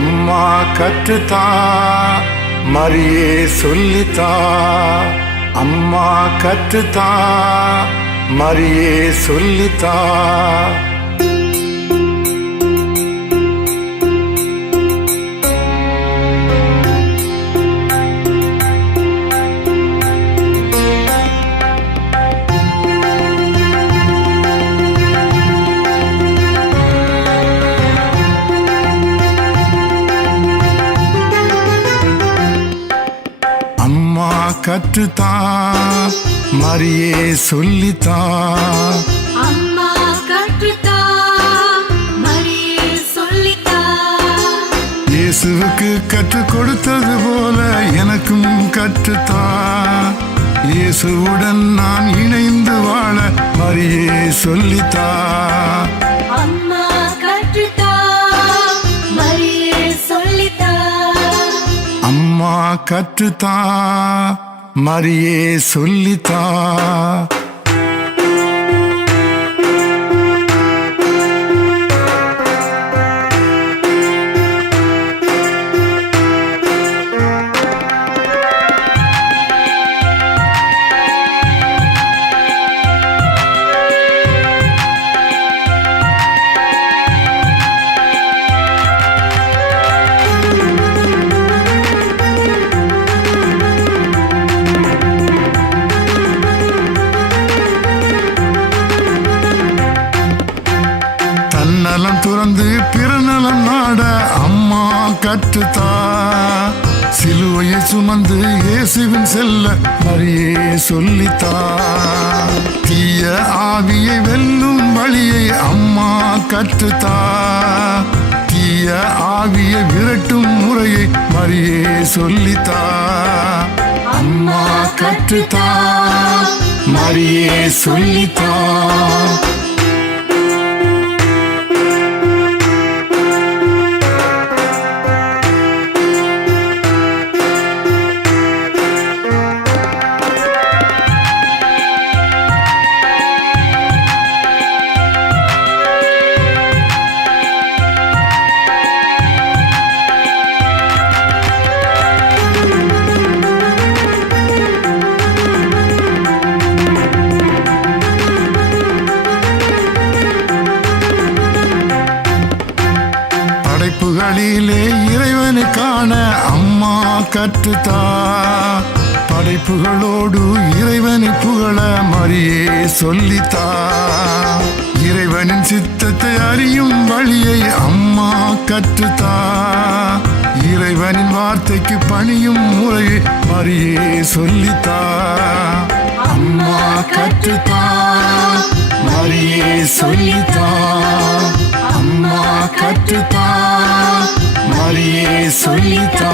அம்மா கற்றுத்தா மரியே சொல்லித்தா. அம்மா கற்றுத்தா மரியே சொல்லித்தா. அம்மா கற்றுத்தா மரியே சொல்லித்தா. அம்மா கற்றுத்தா மரியே சொல்லித்தா. இயேசுவுக்கு கற்றுக் கொடுத்தது போல எனக்கும் கற்றுத்தா. இயேசுவுடன் நான் இணைந்து வாழ மரியே சொல்லித்தா. அம்மா கற்றுத்தா மரியே சொல்லித்தா. அம்மா கற்றுத்தா மரியே சொல்லித்தா. நலம் துறந்து பிறநலம் நாட அம்மா கற்றுத்தா. சிலுவையை சுமந்து இயேசுவின் செல்ல மரியே சொல்லித்தா. தீய ஆவியை வெல்லும் வழியை அம்மா கற்றுத்தா. தீய ஆவியை விரட்டும் முறையை மரியே சொல்லித்தா. அம்மா கற்றுத்தா மரியே சொல்லித்தா. படைப்புகளிலே இறைவனை காண அம்மா கற்றுத்தா. படைப்புகளோடு இறைவனை புகழ மரியே சொல்லித்தா. இறைவனின் சித்தத்தை அறியும் வழியை அம்மா கற்றுத்தா. இறைவனின் வார்த்தைக்கு பணியும் முறையை மரியே சொல்லித்தா. அம்மா கற்றுத்தா மரியே சொல்லித்தா. அம்மா கற்றுத்தா மரியே சொல்லித்தா.